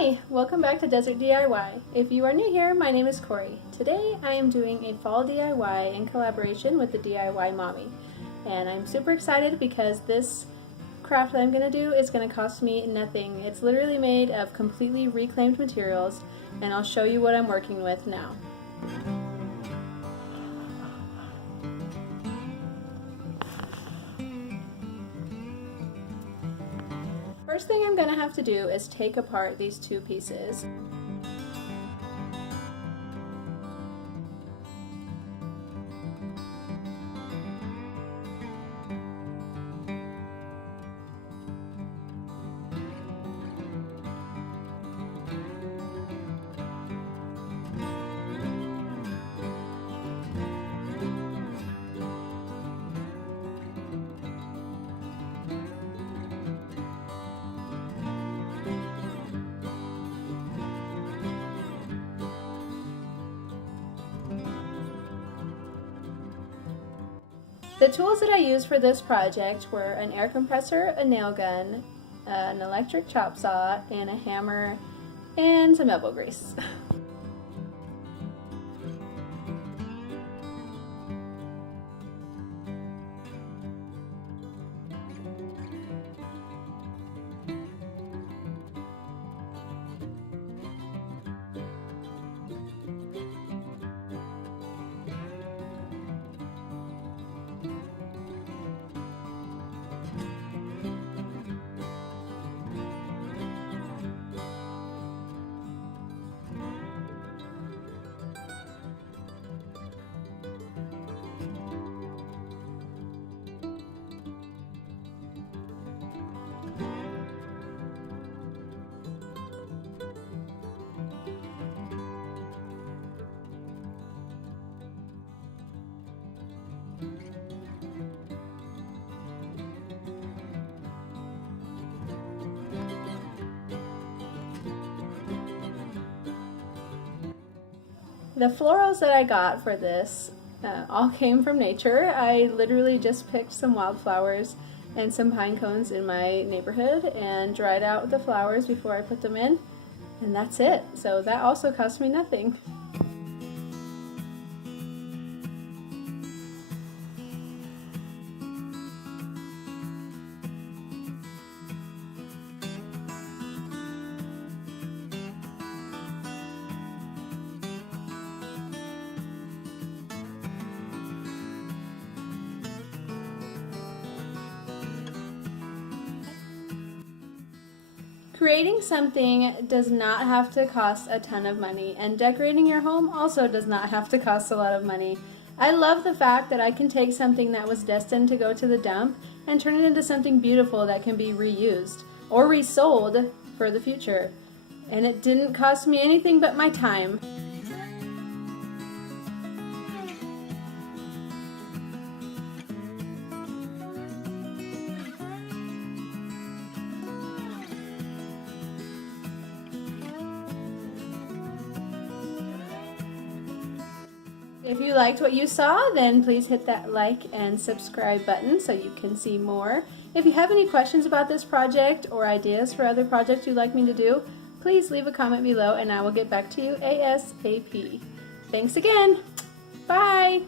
Hi! Welcome back to Desert DIY. If you are new here, my name is Corey. Today I am doing a fall DIY in collaboration with the DIY Mommy. And I'm super excited because this craft that I'm going to do is going to cost me nothing. It's literally made of completely reclaimed materials, and I'll show you what I'm working with now. First thing I'm going to have to do is take apart these two pieces. The tools that I used for this project were an air compressor, a nail gun, an electric chop saw, and a hammer, and some elbow grease. The florals that I got for this all came from nature. I literally just picked some wildflowers and some pine cones in my neighborhood and dried out the flowers before I put them in, and that's it. So that also cost me nothing. Creating something does not have to cost a ton of money, and decorating your home also does not have to cost a lot of money. I love the fact that I can take something that was destined to go to the dump and turn it into something beautiful that can be reused or resold for the future. And it didn't cost me anything but my time. If you liked what you saw, then please hit that like and subscribe button so you can see more. If you have any questions about this project or ideas for other projects you'd like me to do, please leave a comment below and I will get back to you ASAP. Thanks again. Bye.